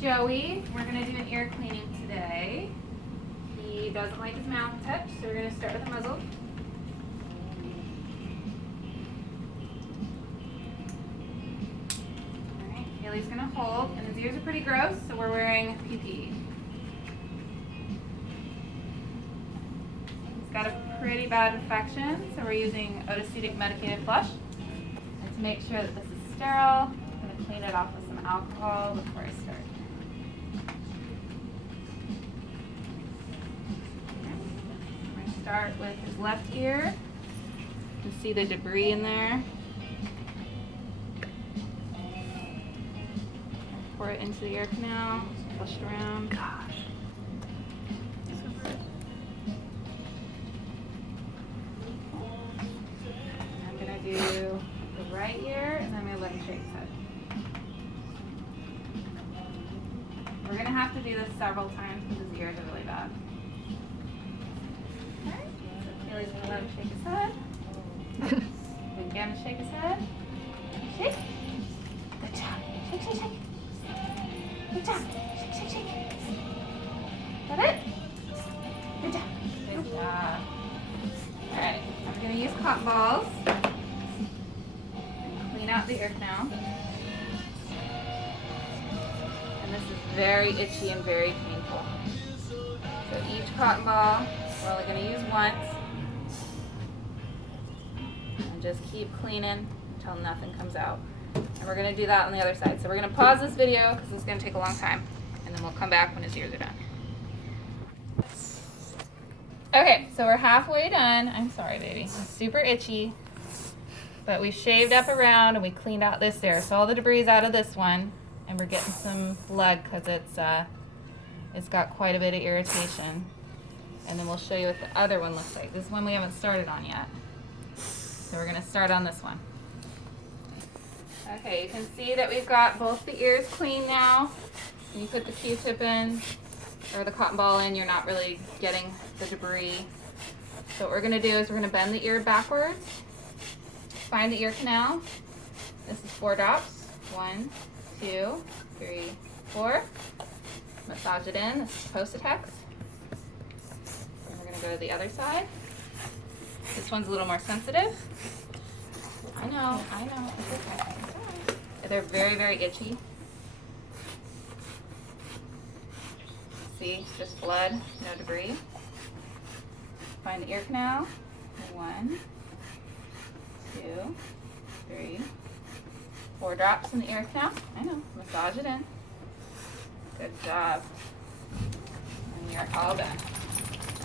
Joey. We're going to do an ear cleaning today. He doesn't like his mouth touched, so we're going to start with the muzzle. Alright, Haley's going to hold, and his ears are pretty gross, so we're wearing PP. He's got a pretty bad infection, so we're using otic medicated flush. And to make sure that this is sterile, I'm going to clean it off with some alcohol before I start. We're going to start with his left ear. You can see the debris in there. Pour it into the ear canal, flush it around. Gosh. I'm going to do the right ear, and then I'm going to let him shake his head. We're going to have to do this several times because his ears are really bad. Okay, so Haley's going to let him shake his head. Again, shake his head. Shake. Good job. Shake, shake, shake. Good job. Shake, shake, shake. Is that it? Good job. Good job. Alright, I'm going to use cotton balls and clean out the ear canal. And this is very itchy and very painful. So each cotton ball, we're only going to use once. And just keep cleaning until nothing comes out. And we're going to do that on the other side. So we're going to pause this video because it's going to take a long time. And then we'll come back when his ears are done. Okay, so we're halfway done. I'm sorry, baby. It's super itchy. But we shaved up around and we cleaned out this there. So all the debris is out of this one. And we're getting some blood because it's got quite a bit of irritation. And then we'll show you what the other one looks like. This one we haven't started on yet. So we're going to start on this one. Okay, you can see that we've got both the ears clean now. When you put the Q-tip in, or the cotton ball in, you're not really getting the debris. So what we're going to do is we're going to bend the ear backwards, find the ear canal. This is 4 drops. 1, 2, 3, 4. Massage it in. This is Post-Tex. And we're going to go to the other side. This one's a little more sensitive. I know. It's okay. It's all right. They're very, very itchy. See, just blood, no debris. Find the ear canal. 1, 2, 3, 4 drops in the ear canal. I know. Massage it in. Good job. And you're all done.